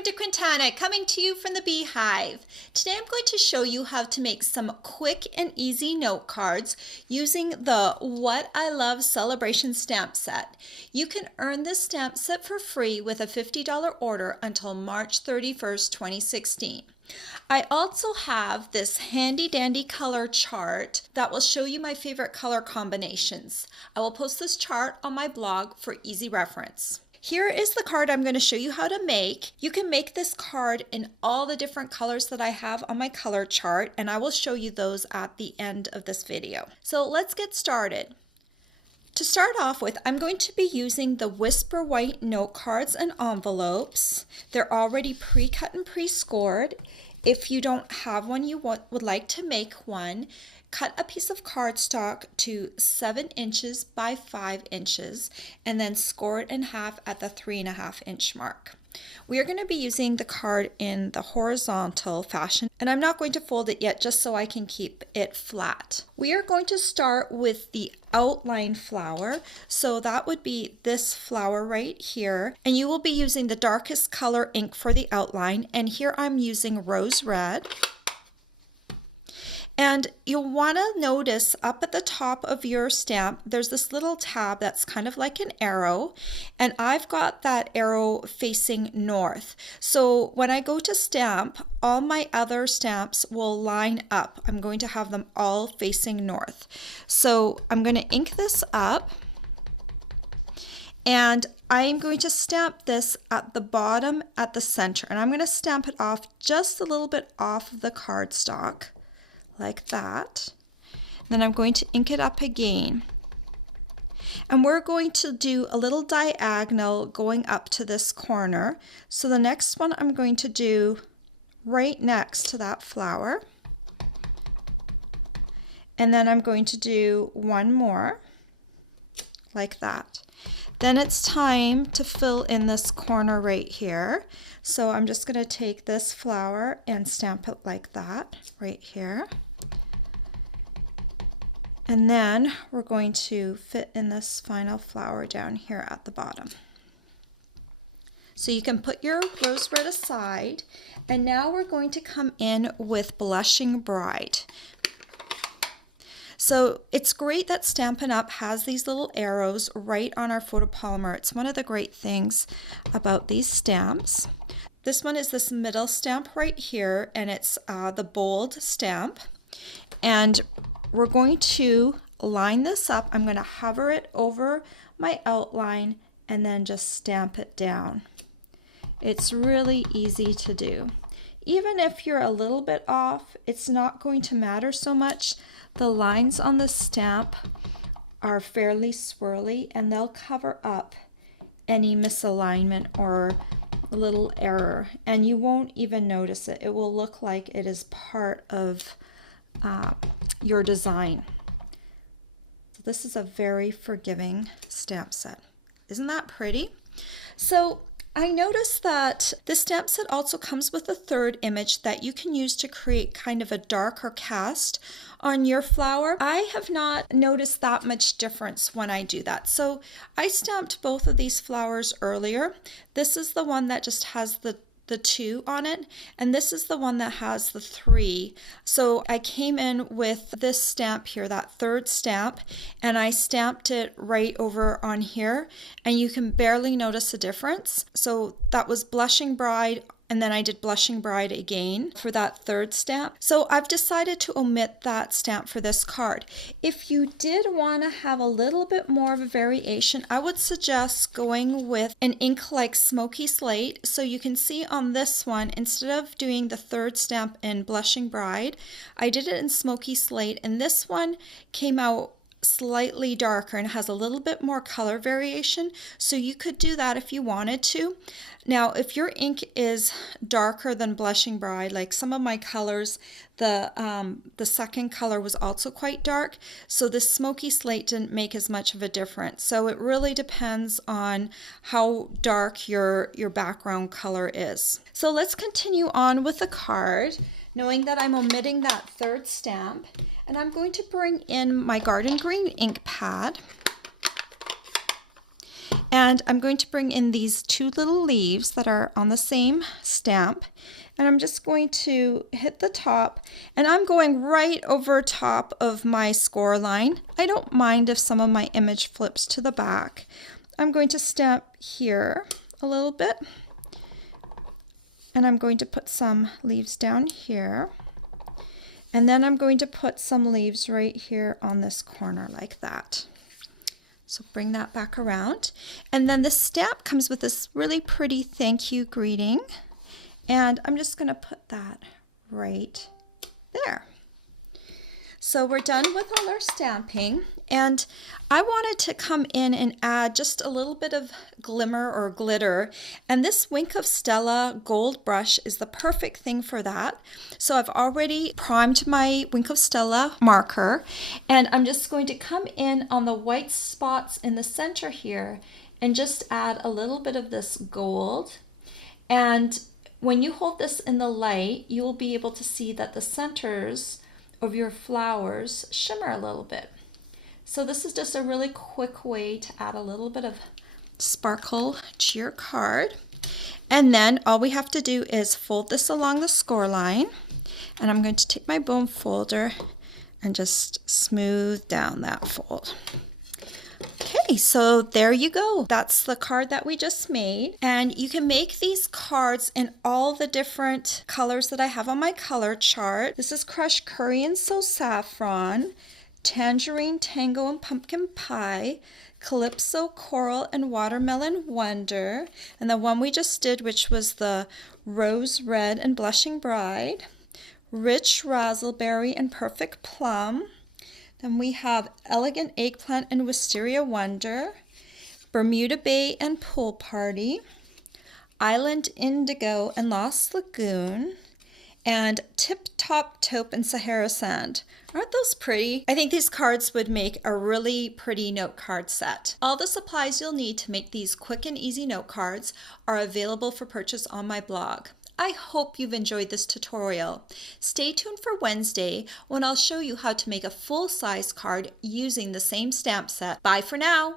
Brenda Quintana coming to you from the Beehive. Today I'm going to show you how to make some quick and easy note cards using the What I Love Celebration stamp set. You can earn this stamp set for free with a $50 order until March 31st, 2016. I also have this handy dandy color chart that will show you my favorite color combinations. I will post this chart on my blog for easy reference. Here is the card I'm going to show you how to make. You can make this card in all the different colors that I have on my color chart, and I will show you those at the end of this video. So let's get started. To start off with, I'm going to be using the Whisper White note cards and envelopes. They're already pre-cut and pre-scored. If you don't have one, you would like to make one, cut a piece of cardstock to 7 inches by 5 inches and then score it in half at the 3.5 inch mark. We are going to be using the card in the horizontal fashion, and I'm not going to fold it yet just so I can keep it flat. We are going to start with the outline flower, so that would be this flower right here, and you will be using the darkest color ink for the outline, and here I'm using rose red. And you'll want to notice up at the top of your stamp, there's this little tab that's kind of like an arrow, and I've got that arrow facing north. So when I go to stamp, all my other stamps will line up. I'm going to have them all facing north. So I'm going to ink this up, and I'm going to stamp this at the bottom at the center, and I'm going to stamp it off just a little bit off of the cardstock, like that. Then I'm going to ink it up again. And we're going to do a little diagonal going up to this corner. So the next one I'm going to do right next to that flower. And then I'm going to do one more, like that. Then it's time to fill in this corner right here. So I'm just going to take this flower and stamp it like that, right here. And then we're going to fit in this final flower down here at the bottom. So you can put your rose red aside, and now we're going to come in with Blushing Bride. So it's great that Stampin' Up! Has these little arrows right on our photopolymer. It's one of the great things about these stamps. This one is this middle stamp right here, and it's the bold stamp. And we're going to line this up. I'm going to hover it over my outline and then just stamp it down. It's really easy to do. Even if you're a little bit off, it's not going to matter so much. The lines on the stamp are fairly swirly, and they'll cover up any misalignment or little error, and you won't even notice it. It will look like it is part of your design. So this is a very forgiving stamp set. Isn't that pretty? So I noticed that this stamp set also comes with a third image that you can use to create kind of a darker cast on your flower. I have not noticed that much difference when I do that. So I stamped both of these flowers earlier. This is the one that just has the 2 on it, and this is the one that has the 3. So I came in with this stamp here, that third stamp, and I stamped it right over on here, and you can barely notice a difference. So that was Blushing Bride, and then I did Blushing Bride again for that third stamp. So I've decided to omit that stamp for this card. If you did want to have a little bit more of a variation, I would suggest going with an ink like Smoky Slate. So you can see on this one, instead of doing the third stamp in Blushing Bride, I did it in Smoky Slate, and this one came out slightly darker and has a little bit more color variation, so you could do that if you wanted to. Now if your ink is darker than Blushing Bride, like some of my colors, the second color was also quite dark, so the Smoky Slate didn't make as much of a difference. So it really depends on how dark your background color is. So let's continue on with the card, knowing that I'm omitting that third stamp. And I'm going to bring in my garden green ink pad, And I'm going to bring in these two little leaves that are on the same stamp. And I'm just going to hit the top, and I'm going right over top of my score line. I don't mind if some of my image flips to the back. I'm going to stamp here a little bit, and I'm going to put some leaves down here. And then I'm going to put some leaves right here on this corner like that. So bring that back around. And then the stamp comes with this really pretty thank you greeting. And I'm just going to put that right there. So we're done with all our stamping, and I wanted to come in and add just a little bit of glimmer or glitter, and this Wink of Stella gold brush is the perfect thing for that. So I've already primed my Wink of Stella marker, and I'm just going to come in on the white spots in the center here and just add a little bit of this gold. And when you hold this in the light, you will be able to see that the centers of your flowers shimmer a little bit. So this is just a really quick way to add a little bit of sparkle to your card. And then all we have to do is fold this along the score line. And I'm going to take my bone folder and just smooth down that fold. Okay, so there you go. That's the card that we just made. And you can make these cards in all the different colors that I have on my color chart. This is Crushed Curry and So Saffron, Tangerine Tango and Pumpkin Pie, Calypso Coral and Watermelon Wonder, and the one we just did, which was the Rose Red and Blushing Bride, Rich Razzleberry and Perfect Plum. Then we have Elegant Eggplant and Wisteria Wonder, Bermuda Bay and Pool Party, Island Indigo and Lost Lagoon, and Tip Top Taupe and Sahara Sand. Aren't those pretty? I think these cards would make a really pretty note card set. All the supplies you'll need to make these quick and easy note cards are available for purchase on my blog. I hope you've enjoyed this tutorial. Stay tuned for Wednesday when I'll show you how to make a full-size card using the same stamp set. Bye for now!